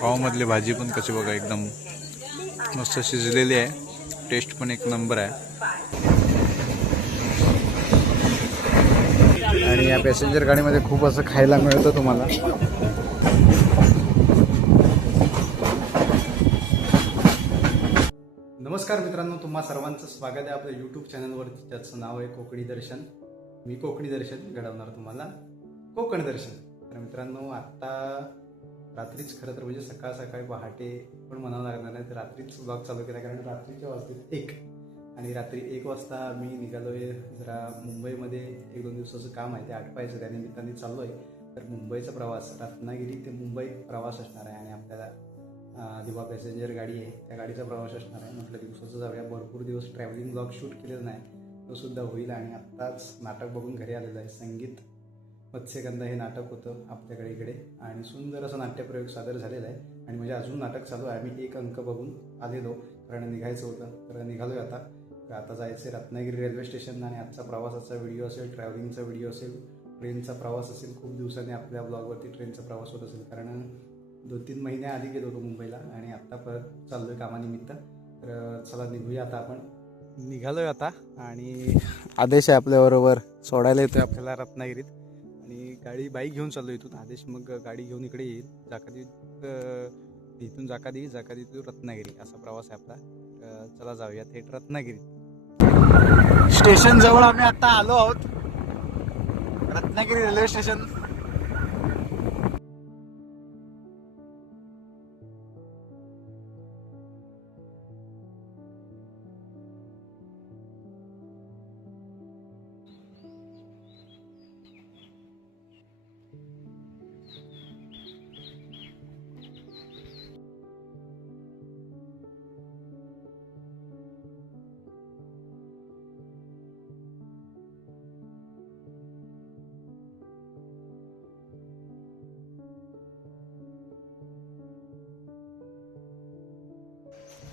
पावमधली भाजी पण कशी बघा एकदम मस्त शिजलेली आहे. टेस्ट पण एक नंबर आहे. आणि या पॅसेंजर गाडीमध्ये खूप असं खायला मिळतं तुम्हाला. नमस्कार मित्रांनो, तुम्हा सर्वांचं स्वागत आहे आपल्या यूट्यूब चॅनलवरती, ज्याचं नाव आहे कोकणी दर्शन. मी कोकणी दर्शन घडवणार तुम्हाला कोकण दर्शन. तर मित्रांनो, आत्ता रात्रीच खरं तर म्हणजे सकाळ सकाळी पहाटे पण म्हणावं लागणार नाही, तर रात्रीच ब्लॉग चालू केला. कारण रात्रीच्या वाजतील 1 आणि रात्री 1 वाजता मी निघालो आहे. जरा मुंबईमध्ये 1-2 दिवसाचं काम आहे, ते आटपायचं, त्यानिमित्ताने चाललो आहे. तर मुंबईचा प्रवास, रत्नागिरी ते मुंबई प्रवास असणार आहे आणि आपल्याला दिवा पॅसेंजर गाडी आहे, त्या गाडीचा प्रवास असणार आहे. म्हटलं दिवसाचं जाऊया, भरपूर दिवस ट्रॅव्हलिंग ब्लॉग शूट केलेला नाही, तो सुद्धा होईल. आणि आत्ताच नाटक बघून घरी आलेलं आहे. संगीत मत्स्यगंधा हे नाटक होतं आपल्याकडे इकडे, आणि सुंदर असं नाट्यप्रयोग सादर झालेला आहे. आणि म्हणजे अजून नाटक चालू आहे. आम्ही 1 अंक बघून आलेलो, कारण निघायचं होतं. तर निघालो आहे आता जायचं रत्नागिरी रेल्वे स्टेशन. आणि आजचा प्रवासाचा व्हिडिओ असेल, ट्रॅव्हलिंगचा व्हिडिओ असेल, ट्रेनचा प्रवास असेल. खूप दिवसांनी आपल्या ब्लॉगवरती ट्रेनचा प्रवास होत असेल, कारण 2-3 महिन्याआधी गेलो होतो मुंबईला आणि आत्ता परत चाललो आहे कामानिमित्त. तर चला निघूया आता. आपण निघालो आहे आता आणि आदेश आहे आपल्याबरोबर, सोडायला येतो आहे आपल्याला रत्नागिरीत. आणि गाडी बाईक घेऊन चाललो इथून. आदेश मग गाडी घेऊन इकडे येईल. इथून जाकादी टू रत्नागिरी असा प्रवास आहे आपला. चला जाऊया थेट रत्नागिरी स्टेशन जवळ. आम्ही आता आलो आहोत, रत्नागिरी रेल्वे स्टेशन.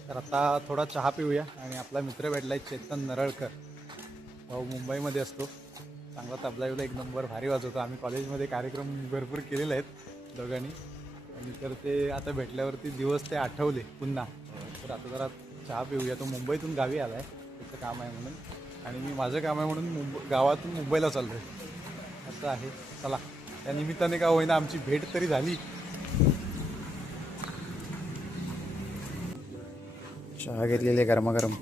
तर आता थोडा चहा पिऊया. आणि आपला मित्र भेटला चेतन नरळकर, भाऊ मुंबईमध्ये असतो, चांगला तबला एक नंबर भारी वाजवतो. आम्ही कॉलेजमध्ये कार्यक्रम भरपूर केलेले आहेत दोघांनी, आणि तर ते आता भेटल्यावरती दिवस ते आठवले पुन्हा. तर आता जरा चहा पिऊया. तो मुंबईतून गावी आला आहे, त्याचं काम आहे म्हणून, आणि मी माझं काम आहे म्हणून गावातून मुंबईला चाललो आहे, असं आहे. चला, त्या निमित्ताने का होईना आमची भेट तरी झाली. चहा घेतलेली आहे गरमागरम,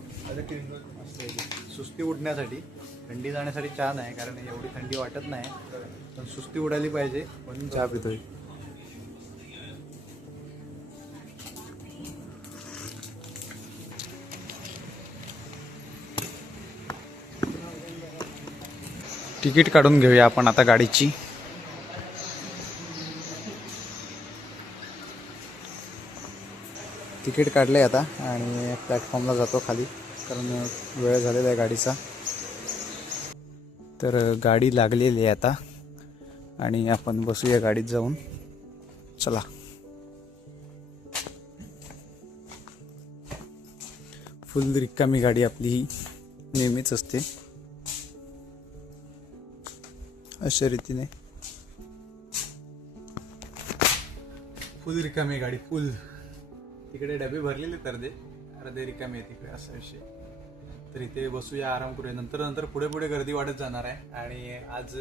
सुस्ती उडण्यासाठी. थंडी जाण्यासाठी चहा नाही, कारण एवढी थंडी वाटत नाही, पण सुस्ती उडाली पाहिजे म्हणून चहा पितोय. तिकीट काढून घेऊया आपण आता गाडीची. तिकीट काढले आता आणि प्लॅटफॉर्मला जातो खाली, कारण वेळ झालेला आहे गाडीचा. तर गाडी लागलेली आहे आता आणि आपण बसूया गाडीत जाऊन. चला. फुल रिकामी गाडी आपली ही नेहमीच असते अशा रीतीने. फुल रिकामी गाडी, फुल. तिकडे डबे भरलेले तर अर्धे रिकामी आहे तिकडे, असा विषय. तर इथे बसूया, आराम करूया. नंतर पुढे गर्दी वाढत जाणार आहे. आणि आज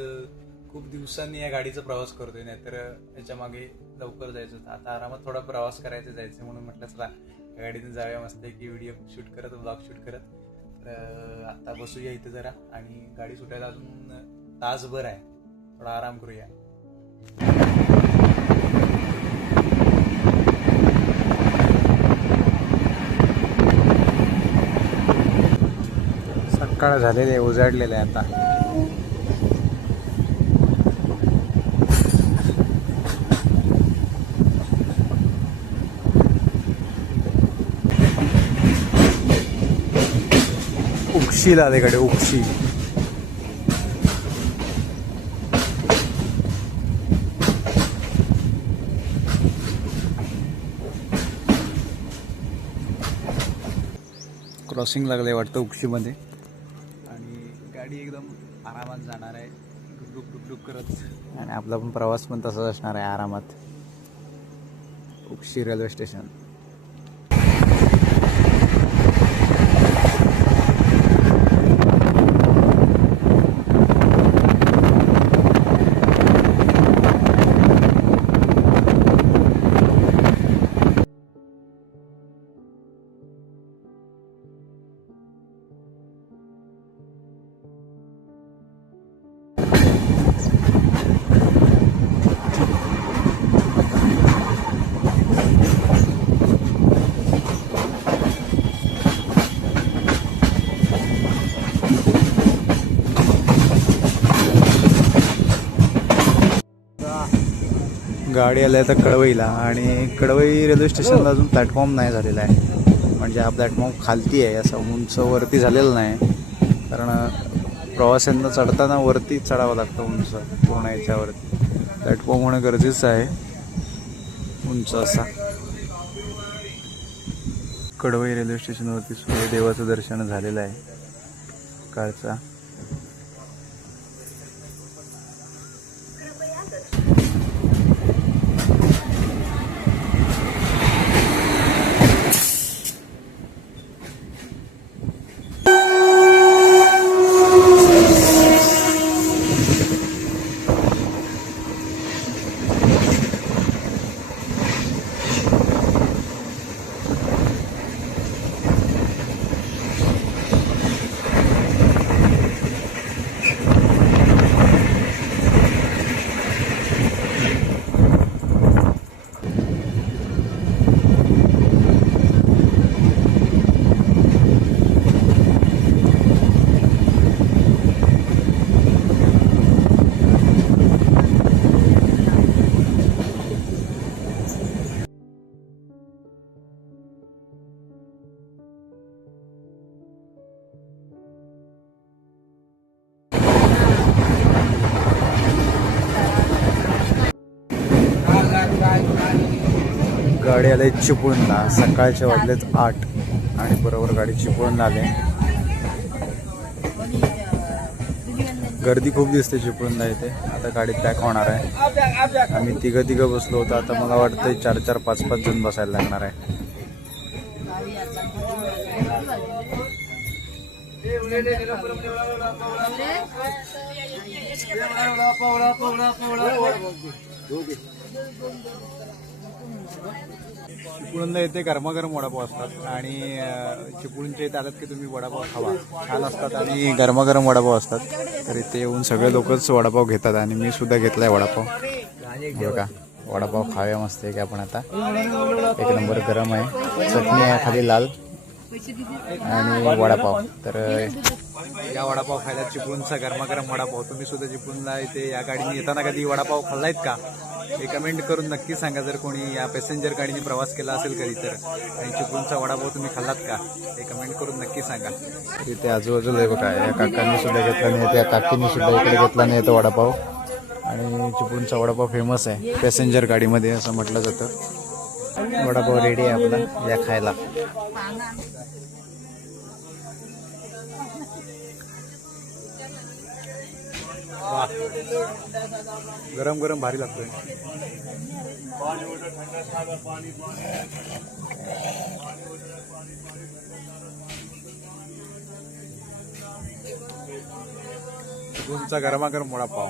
खूप दिवसांनी या गाडीचा प्रवास करतोय, नाहीतर याच्या मागे लवकर जायचं होतं. आता आरामात थोडा प्रवास जायचं म्हणून म्हटलं चला गाडीतून जाऊया, मस्त की व्हिडिओ शूट करत, ब्लॉग शूट करत. तर आता बसूया इथे जरा, आणि गाडी सुटायला अजून तासभर आहे, थोडा आराम करूया. सकाळ झालेले आहे, उजाडलेलं आहे आता. उक्षी दादेकडे, उक्षी. क्रॉसिंग लागले वाटतं उक्षीमध्ये, आणि गाडी एकदम आरामात जाणार आहे, डुकडुक करत. आणि आपला पण प्रवास पण तसाच असणार आहे, आरामात. Kukshi railway station. गाडी आली तर कळवईला, आणि कळवई रेल्वे स्टेशनला अजून प्लॅटफॉर्म नाही झालेला आहे. म्हणजे हा प्लॅटफॉर्म खालती आहे, असं उंच वरती झालेलं नाही. कारण प्रवाशांना चढताना वरती चढावं लागतं उंच पूर्ण याच्यावरती. प्लॅटफॉर्म होणं गरजेचं आहे उंच असा. कळवई रेल्वे स्टेशनवरती सूर्यदेवाचं दर्शन झालेलं आहे सकाळचा. गाडी आले चिपळूणला. सकाळचे वाजलेत 8 आणि बरोबर गाडी चिपळूणला आले. गर्दी खूप दिसते चिपळूणला इथे. आता गाडी पॅक होणार आहे. आम्ही तिघं बसलो होतो, आता मला वाटतं 4-4, 5-5 जण बसायला लागणार आहे. चिपळूणला इथे गरमागरम वडापाव असतात, आणि चिपळूणच्या इथे आलात की तुम्ही वडापाव खावा, छान असतात आणि गरमागरम वडापाव असतात. तर इथे येऊन सगळे लोकच वडापाव घेतात, आणि मी सुद्धा घेतलाय वडापाव. बघा वडापाव खाऊया मस्त आहे की आपण आता. एक नंबर गरम आहे, चटणी आहे खाली लाल, आणि वडापाव. तर या वडापाव खायला चिपळूणचा गरमागरम वडापाव. तुम्ही सुद्धा चिपळूणला इथे या गाडीने येताना कधी वडापाव खाल्लायत का हे कमेंट करून नक्की सांगा. जर कोणी या पॅसेंजर गाडीने प्रवास केला असेल कधी तर, आणि चिपळूणचा वडापाव तुम्ही खाल्लात का हे कमेंट करून नक्की सांगा. इथे आजूबाजूला आहे बघा, या काकांनी सुद्धा घेतला नाही, त्या काकींनी सुद्धा इकडे घेतला नाही तो वडापाव. आणि चिपळूणचा वडापाव फेमस आहे पॅसेंजर गाडीमध्ये असं म्हटलं जातं. वडापाव रेडी आहे आपला, या खायला. गरम गरम भारी लागतोय. चिपळूणचा गरमागरम वडापाव.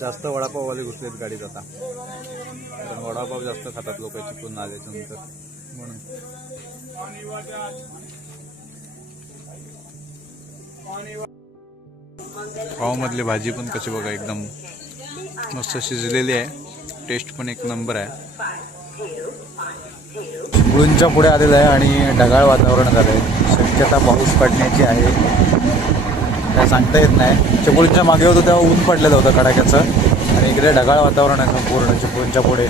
जास्त वडापाववाले घुसलेत गाडीत आता, कारण वडापाव जास्त खातात लोक चिपळूण आले नंतर म्हणून. पावमधली भाजी पण कशी बघा, एकदम मस्त शिजलेली आहे. टेस्ट पण एक नंबर आहे. चिपळूणच्या पुढे आलेलं आहे आणि ढगाळ वातावरण झालं आहे. शक्यता पाऊस पडण्याची आहे, काय सांगता येत नाही. चिपळूणच्या मागे होतं तेव्हा ऊन पडलेलं होतं कडाक्याचं, आणि इकडे ढगाळ वातावरण आहे संपूर्ण चिपळूणच्या पुढे.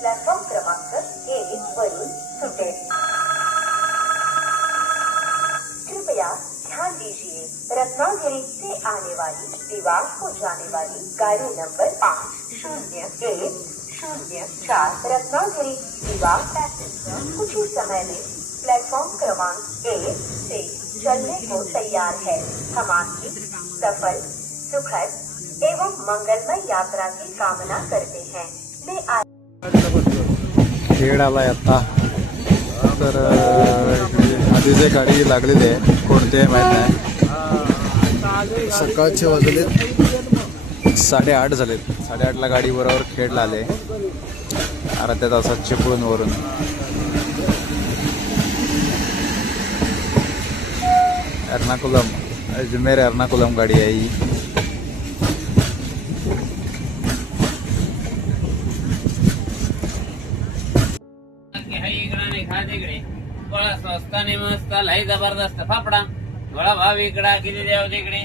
प्लॅटफॉर्म क्रमांक 1 वरून सुटेल. कृपया ध्यान दीजिए. रत्नागिरी से आने वाली दीवार को जाने वाली गाड़ी नंबर 50104 रत्नागिरी दीवार पैसेंजर कुछ ही समय में प्लेटफॉर्म क्रमांक 1 से चलने को तैयार है। हम आपकी सफल, सुखद एवं मंगलमय यात्रा की कामना करते हैं। खेड आलाय आता तर आधीच एक गाडी लागलेली आहे, कोणती आहे माहीत नाही. सकाळचे वाजलेत 8:30 झालेत. 8:30ला गाडी बरोबर खेडला आले. अर्ध्या तासात चिपळूण वरून एर्नाकुलम, अजमेर एर्नाकुलम गाडी आहे ही. गोळा स्वस्त आणि मस्त लय जबरदस्त फापडा. गोळा भाव इकडा किती द्याव तिकडे.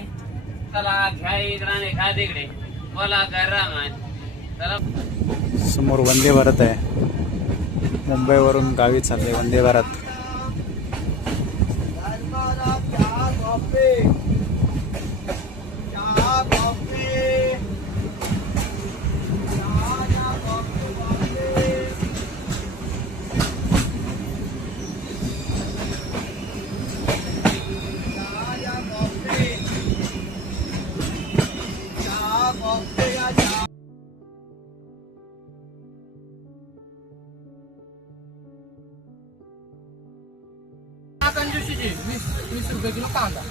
चला घ्या इकडा आणि खा तिकडे. बोला करा मान. चला समोर वंदे भारत आहे. मुंबईवरून गावी चालले वंदे भारत. कंजूशीची 20 रुपये किलो कांदा.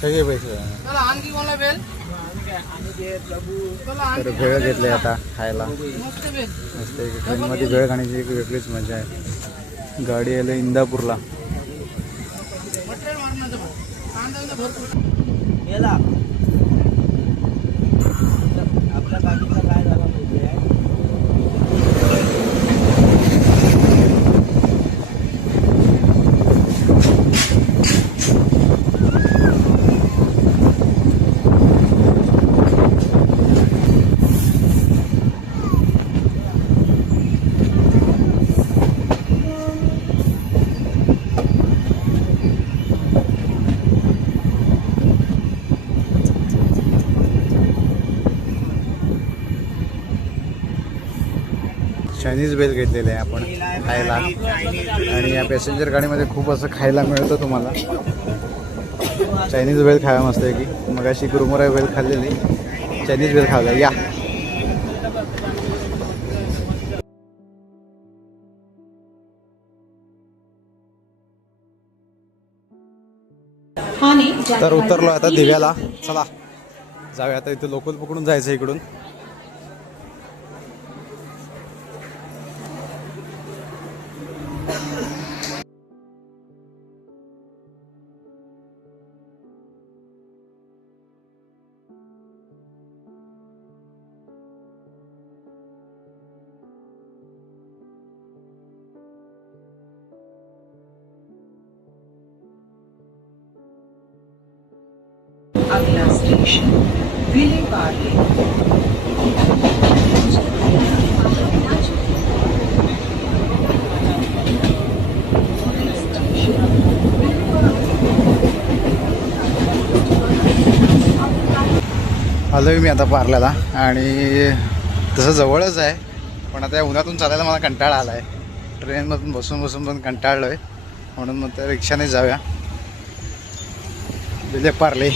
सगळे पैसे चला आणखी कोणला बेल तर भेळ घेतले आता खायला. मस्त बेल. मस्त ट्रेनमध्ये भेळ खाण्याची एक वेगळीच मजा आहे. गाडी आली इंदापूरला. मटेरियल मारण्याचं भाऊ कांदा भरपूर. आपल्या बाकीचा काय झाला माहिती आहे. चायनीज बेल घेतलेले आहे आपण खायला. आणि या पॅसेंजर गाडीमध्ये खूप असं खायला मिळतं तुम्हाला. चायनीज बेल खायला मस्त आहे की. मग अशी कुरमुरा बेल खाल्लेली, चायनीज बेल खायला या. तर उतरलो आता दिव्याला. चला जाऊया आता. इथं लोकल पकडून जायचं इकडून. अगला स्टेशन विलेपार्ले. आलोय मी आता पार्ल्याला. आणि तसं जवळच आहे, पण आता या उन्हातून चालायला मला कंटाळा आला आहे. ट्रेनमधून बसून बसून पण कंटाळलो आहे, म्हणून मग त्या रिक्षाने जाऊया. विलेपार्ले.